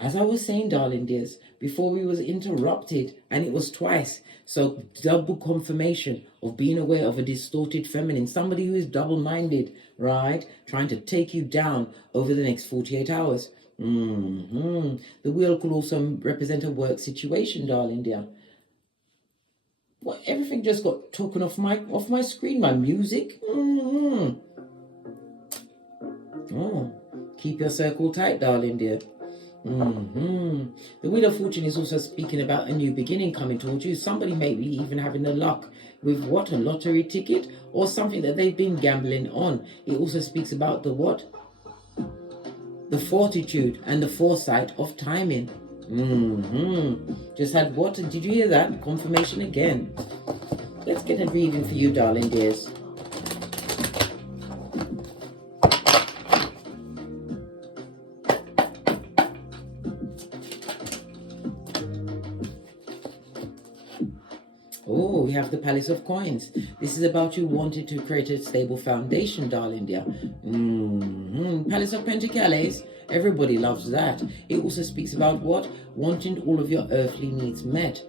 As I was saying, darling dears, before we was interrupted, and it was twice. So double confirmation of being aware of a distorted feminine, somebody who is double-minded, right? Trying to take you down over the next 48 hours. The wheel could also represent a work situation, darling dear. What? Everything just got taken off my screen. My music. Oh, keep your circle tight, darling dear. The Wheel of Fortune is also speaking about a new beginning coming towards you. Somebody may be even having the luck with what? A lottery ticket or something that they've been gambling on. It also speaks about the what? The fortitude and the foresight of timing. Just had what? Did you hear that? Confirmation again. Let's get a reading for you, darling dears. Oh, we have the Palace of Coins. This is about you wanting to create a stable foundation, darling dear. Palace of Pentacles. Everybody loves that. It also speaks about what? Wanting all of your earthly needs met.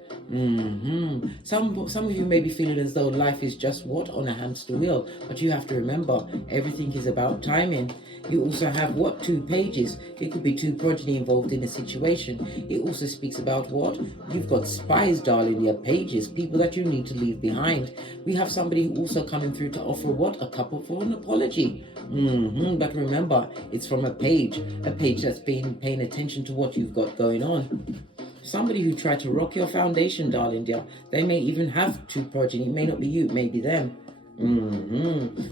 Some of you may be feeling as though life is just what? On a hamster wheel. But you have to remember, everything is about timing. You also have what? 2 pages. It could be 2 progeny involved in a situation. It also speaks about what? You've got spies, darling, your pages, people that you need to leave behind. We have somebody also coming through to offer what? A couple for an apology. But remember, it's from a page that's been paying attention to what you've got going on. Somebody who tried to rock your foundation, darling dear. They may even have 2 progeny. It may not be you, it may be them.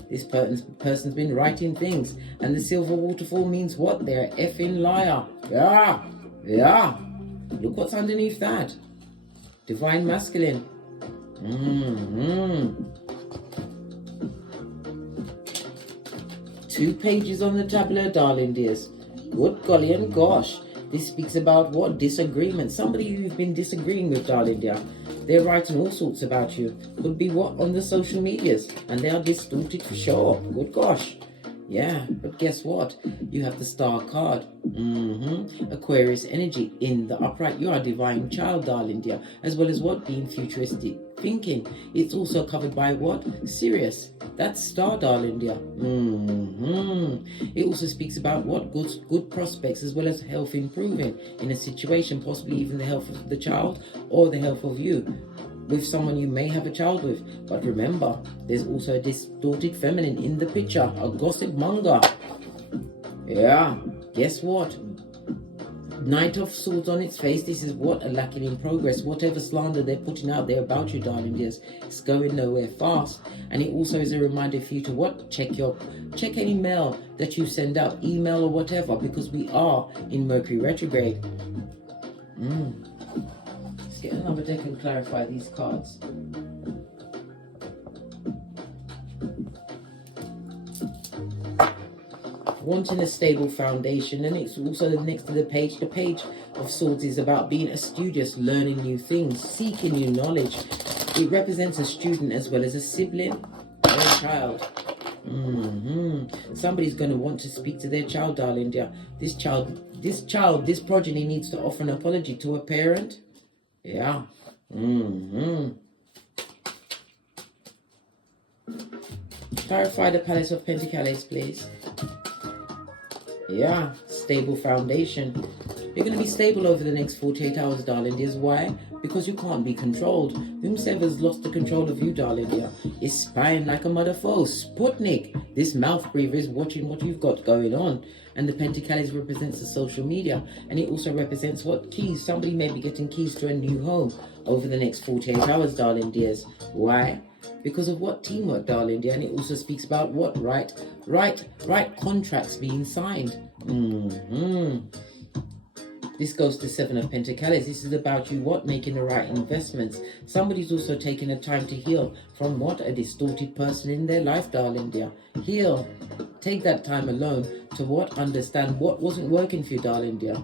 This person's been writing things, and the silver waterfall means what? They're an effing liar. Yeah. Look what's underneath that. Divine masculine. 2 pages on the tableau, darling dears. Good golly and gosh. This speaks about what? Disagreement. Somebody you've been disagreeing with, darling dear. They're writing all sorts about you. Could be what? On the social medias. And they are distorted for sure. Good gosh. Yeah, but guess what? You have the Star card. Aquarius energy in the upright. You are a divine child, darling dear. As well as what? Being futuristic thinking. It's also covered by what? Sirius. That's Star, darling dear. It also speaks about what? Good prospects as well as health improving in a situation, possibly even the health of the child or the health of you, with someone you may have a child with. But remember, there's also a distorted feminine in the picture, a gossip monger. Yeah, guess what? Knight of Swords on its face. This is what? A lacking in progress. Whatever slander they're putting out there about you, darling dears, it's going nowhere fast. And it also is a reminder for you to what? Check any mail that you send out, email or whatever, because we are in Mercury retrograde. Let's get another deck and clarify these cards. Wanting a stable foundation, and it's also next to the page. The Page of Swords is about being a studious, learning new things, seeking new knowledge. It represents a student as well as a sibling or a child. Somebody's going to want to speak to their child, darling dear. This progeny needs to offer an apology to a parent. Yeah. Clarify the Palace of Pentacles, please. Yeah, stable foundation. You're going to be stable over the next 48 hours, darling dears. Why? Because you can't be controlled. Whomsoever's lost the control of you, darling dear, is spying like a mother foe. Sputnik, this mouth breather, is watching what you've got going on. And the Pentacles represents the social media. And it also represents what? Keys. Somebody may be getting keys to a new home over the next 48 hours, darling dears. Why? Because of what? Teamwork, darling dear. And it also speaks about what? Right contracts being signed. This goes to 7 of Pentacles. This is about you what? Making the right investments. Somebody's also taking the time to heal from what? A distorted person in their life, darling dear. Heal. Take that time alone to what? Understand what wasn't working for you, darling dear.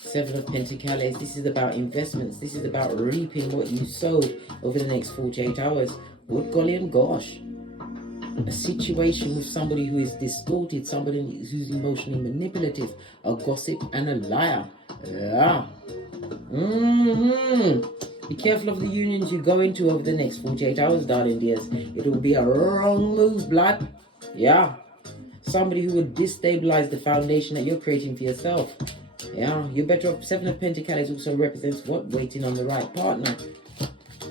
Seven of Pentacles. This is about investments. This is about reaping what you sowed over the next 48 hours. Good golly and gosh. a situation with somebody who is distorted, somebody who's emotionally manipulative, a gossip and a liar. Yeah. Be careful of the unions you go into over the next 48 hours, darling dears. It will be a wrong move, blood. Yeah. Somebody who would destabilize the foundation that you're creating for yourself. Yeah, you're better off. Seven of Pentacles also represents what? Waiting on the right partner.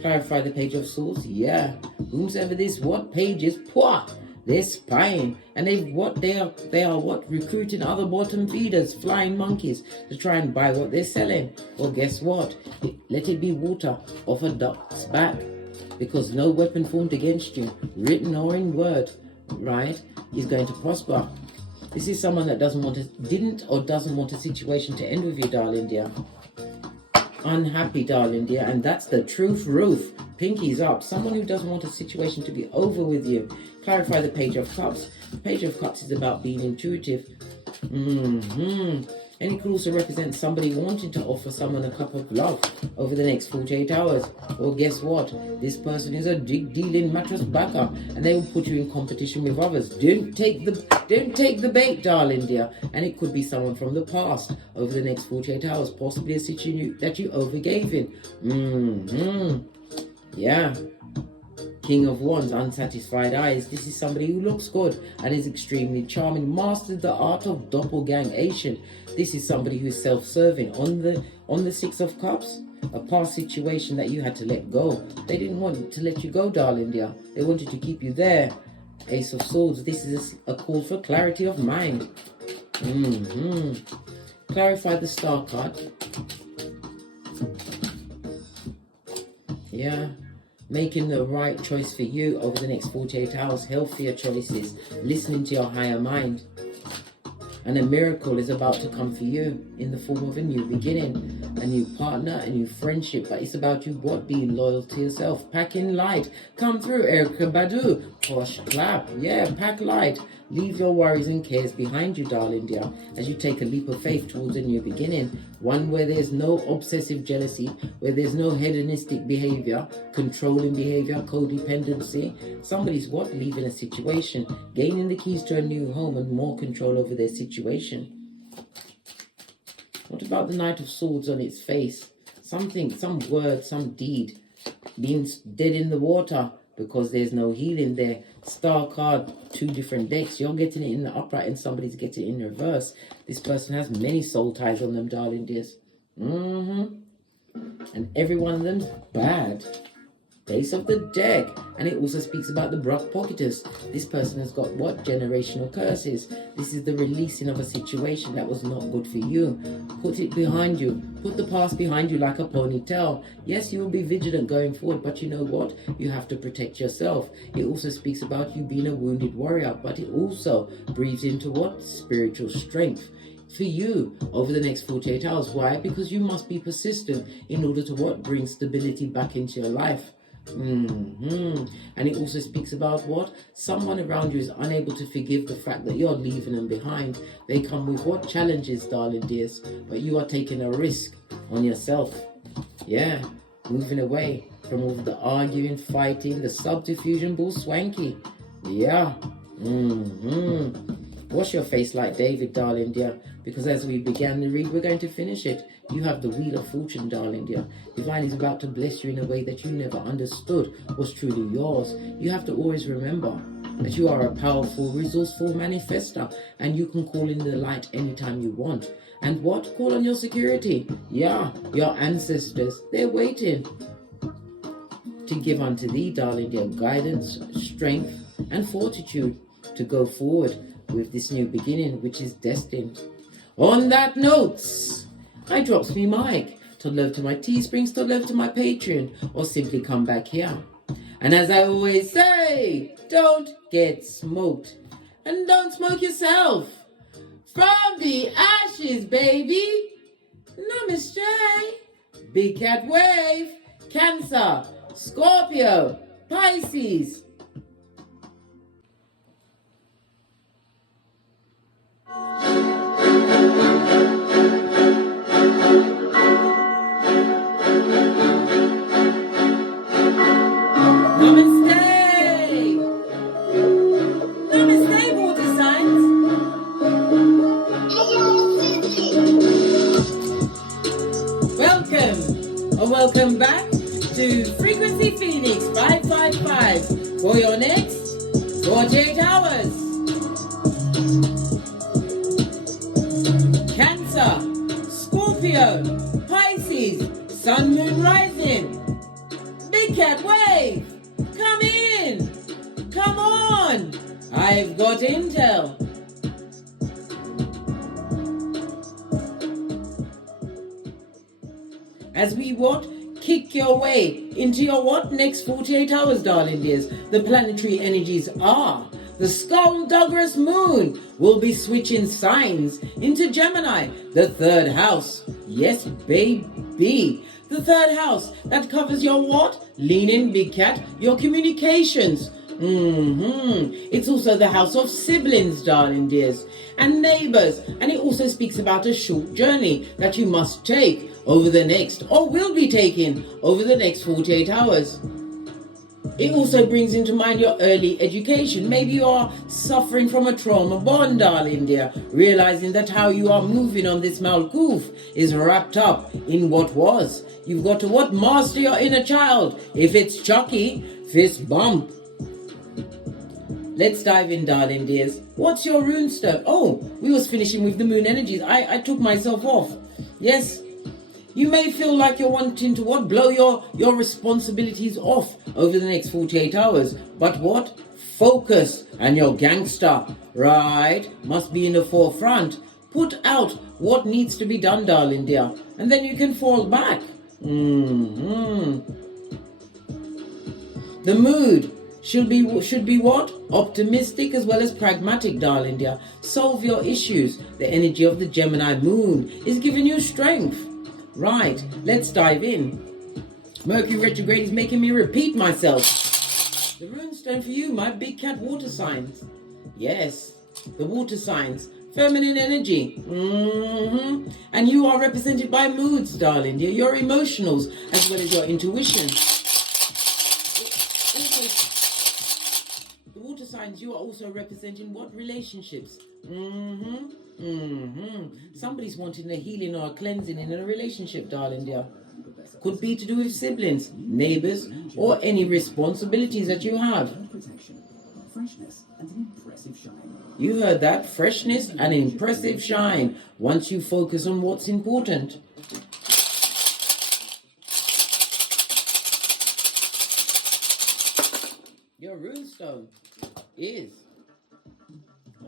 Clarify the Page of Swords. Yeah. Whomsoever this what page is, they're spying, and they are what? Recruiting other bottom feeders, flying monkeys, to try and buy what they're selling. Well, guess what? Let it be water off a duck's back, because no weapon formed against you, written or in word, right, is going to prosper. This is someone that doesn't want a situation to end with you, darling dear. Unhappy, darling dear, and that's the truth, Ruth. Pinkies up. Someone who doesn't want a situation to be over with you. Clarify the Page of Cups. The Page of Cups is about being intuitive. And it could also represent somebody wanting to offer someone a cup of love over the next 48 hours. Well, guess what? This person is a dealing mattress backer, and they will put you in competition with others. Don't take the bait, darling dear. And it could be someone from the past over the next 48 hours, possibly a situation that you overgave in. Yeah. King of Wands, unsatisfied eyes. This is somebody who looks good and is extremely charming, mastered the art of doppelgangation. This is somebody who is self-serving. On the Six of Cups, a past situation that you had to let go. They didn't want to let you go, darling dear. They wanted to keep you there. Ace of Swords. This is a call for clarity of mind. Clarify the Star card. Yeah. Making the right choice for you over the next 48 hours. Healthier choices. Listening to your higher mind. And a miracle is about to come for you in the form of a new beginning. A new partner, a new friendship. But it's about you, what? Being loyal to yourself. Packing light. Come through, Erica Badu. Posh clap. Yeah, pack light. Leave your worries and cares behind you, darling dear, as you take a leap of faith towards a new beginning. One where there's no obsessive jealousy, where there's no hedonistic behavior, controlling behavior, codependency. Somebody's what? Leaving a situation, gaining the keys to a new home and more control over their situation. What about the Knight of Swords on its face? Something, some word, some deed being dead in the water, because there's no healing there. Star card, two different decks. You're getting it in the upright and somebody's getting it in reverse. This person has many soul ties on them, darling dears. And every one of them's bad. Base of the deck. And it also speaks about the Brock Pocketers. This person has got what? Generational curses. This is the releasing of a situation that was not good for you. Put it behind you. Put the past behind you like a ponytail. Yes, you will be vigilant going forward, but you know what? You have to protect yourself. It also speaks about you being a wounded warrior, but it also breathes into what? Spiritual strength for you over the next 48 hours. Why? Because you must be persistent in order to what? Bring stability back into your life. And it also speaks about what? Someone around you is unable to forgive the fact that you're leaving them behind. They come with what? Challenges, darling dears, but you are taking a risk on yourself. Yeah, moving away from all the arguing, fighting, the subterfuge, bull swanky. Yeah. Wash your face like David, darling dear, because as we began the read, we're going to finish it. You have the Wheel of Fortune, darling dear. Divine is about to bless you in a way that you never understood was truly yours. You have to always remember that you are a powerful, resourceful manifester, and you can call in the light anytime you want. And what? Call on your security. Yeah, your ancestors. They're waiting to give unto thee, darling dear, guidance, strength, and fortitude to go forward with this new beginning, which is destined. On that note, I drops me mic. Todd love to my Teesprings, Todd love to my Patreon, or simply come back here. And as I always say, don't get smoked. And don't smoke yourself. From the ashes, baby. Namaste. Big cat wave. Cancer. Scorpio. Pisces. Namaste. got intel. As we what? Kick your way into your what? Next 48 hours, darling dears. The planetary energies are. The Skullduggerous moon will be switching signs into Gemini, the third house. Yes, baby. The third house that covers your what? Lean in, big cat. Your communications. It's also the house of siblings, darling dears, and neighbors. And it also speaks about a short journey that you must take over the next, or will be taking over the next 48 hours. It also brings into mind your early education. Maybe you are suffering from a trauma bond, darling dear, realizing that how you are moving on this Malkuth is wrapped up in what was. You've got to what? Master your inner child. If it's Chucky, fist bump. Let's dive in, darling dears. What's your runestone? Oh, we was finishing with the moon energies. I took myself off. Yes. You may feel like you're wanting to what? Blow your responsibilities off over the next 48 hours. But what? Focus, and your gangster, right, must be in the forefront. Put out what needs to be done, darling dear, and then you can fall back. The mood should be what? Optimistic as well as pragmatic, darling dear. Solve your issues. The energy of the Gemini moon is giving you strength. Right, let's dive in. Mercury retrograde is making me repeat myself. The runestone for you, my big cat water signs. Yes, the water signs. Feminine energy. And you are represented by moods, darling dear. Your emotionals as well as your intuition. The water signs, you are also representing what? Relationships. Somebody's wanting a healing or a cleansing in a relationship, darling dear. Could be to do with siblings, neighbors, or any responsibilities that you have. Freshness and an impressive shine. You heard that? Freshness and impressive shine. Once you focus on what's important. Your runestone is...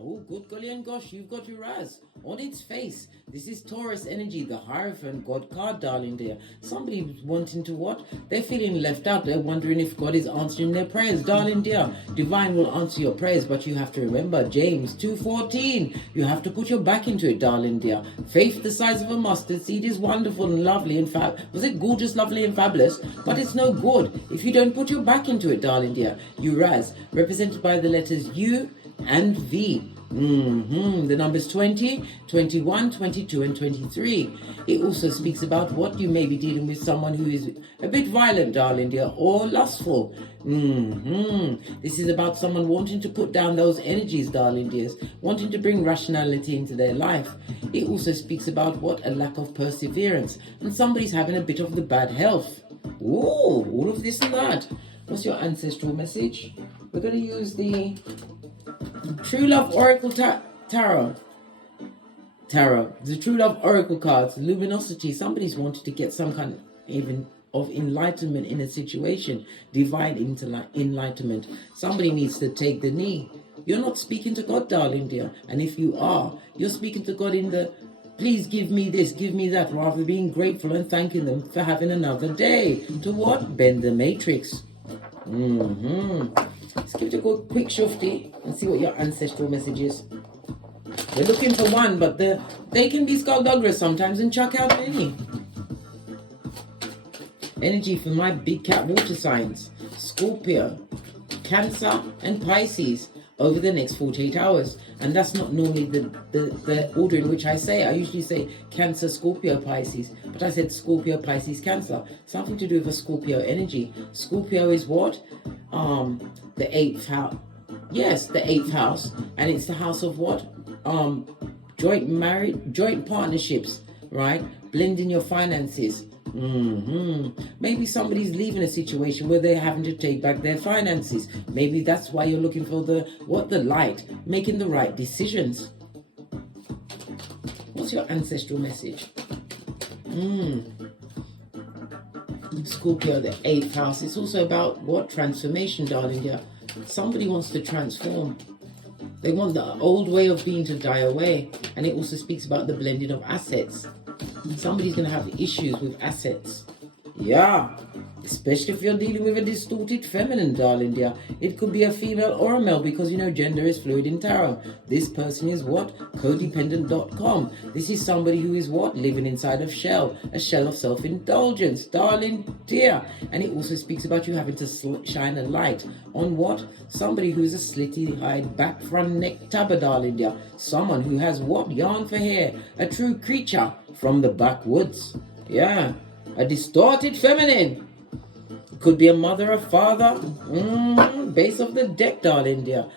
Oh, good golly and gosh, you've got Uraz on its face. This is Taurus energy, the Hierophant God card, darling dear. Somebody wanting to what? They're feeling left out. They're wondering if God is answering their prayers. Darling dear, divine will answer your prayers, but you have to remember, James 2:14. You have to put your back into it, darling dear. Faith the size of a mustard seed is wonderful and lovely and was it gorgeous, lovely and fabulous? But it's no good if you don't put your back into it, darling dear. Uraz, represented by the letters U and V. The numbers 20, 21, 22 and 23. It also speaks about what you may be dealing with someone who is a bit violent, darling dear, or lustful. This is about someone wanting to put down those energies, darling dears, wanting to bring rationality into their life. It also speaks about what? A lack of perseverance, and somebody's having a bit of the bad health. Ooh, all of this and that. What's your ancestral message? We're going to use the True Love Oracle Tarot. The True Love Oracle cards. Luminosity. Somebody's wanted to get some kind even of enlightenment in a situation. Divine enlightenment. Somebody needs to take the knee. You're not speaking to God, darling dear. And if you are, you're speaking to God in the please give me this, give me that, rather than being grateful and thanking them for having another day. To what? Bend the matrix. Let's give it a good quick shufty and see what your ancestral message is. We're looking for one, but they can be skullduggerous sometimes and chuck out many. Energy for my big cat water signs. Scorpio, Cancer and Pisces over the next 48 hours. And that's not normally the order in which I say. I usually say Cancer, Scorpio, Pisces. But I said Scorpio, Pisces, Cancer. Something to do with a Scorpio energy. Scorpio is what? The 8th house. Yes, the 8th house. And it's the house of what? Joint partnerships, right? Blending your finances. Maybe somebody's leaving a situation where they're having to take back their finances. Maybe that's why you're looking for the light, making the right decisions. What's your ancestral message? Scorpio, the 8th house. It's also about what? Transformation, darling dear. Somebody wants to transform. They want the old way of being to die away. And it also speaks about the blending of assets. Somebody's going to have issues with assets. Yeah. Especially if you're dealing with a distorted feminine, darling dear. It could be a female or a male because, you know, gender is fluid in tarot. This person is what? Codependent.com. This is somebody who is what? Living inside of a shell of self-indulgence, darling dear. And it also speaks about you having to shine a light on what? Somebody who is a slitty-eyed back, front, neck tabber, darling dear. Someone who has what? Yarn for hair. A true creature from the backwoods. Yeah. A distorted feminine. Could be a mother, a father. Base of the deck, darling dear.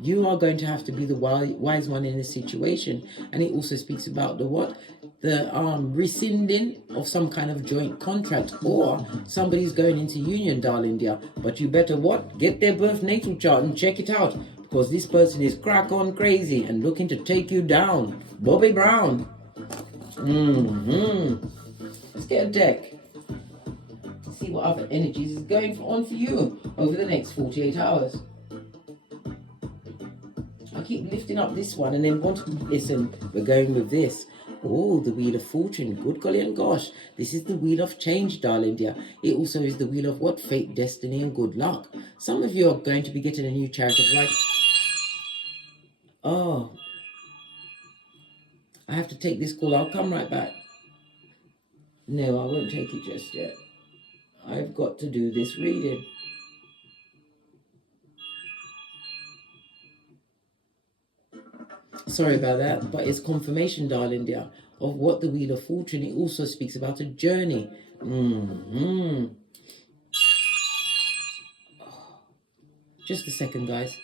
You are going to have to be the wise one in this situation. And it also speaks about the what? The rescinding of some kind of joint contract, or somebody's going into union, darling dear. But you better what? Get their birth natal chart and check it out, because this person is crack on crazy and looking to take you down. Bobby Brown. Let's get a deck. See what other energies is going on for you over the next 48 hours. I keep lifting up this one and then wanting to listen. We're going with this. Oh, the Wheel of Fortune. Good golly and gosh. This is the Wheel of Change, darling dear. It also is the Wheel of what? Fate, destiny, and good luck. Some of you are going to be getting a new chariot of light. Oh. I have to take this call. I'll come right back. No, I won't take it just yet. I've got to do this reading. Sorry about that, but it's confirmation, darling dear, of what the Wheel of Fortune. It also speaks about a journey. Just a second, guys.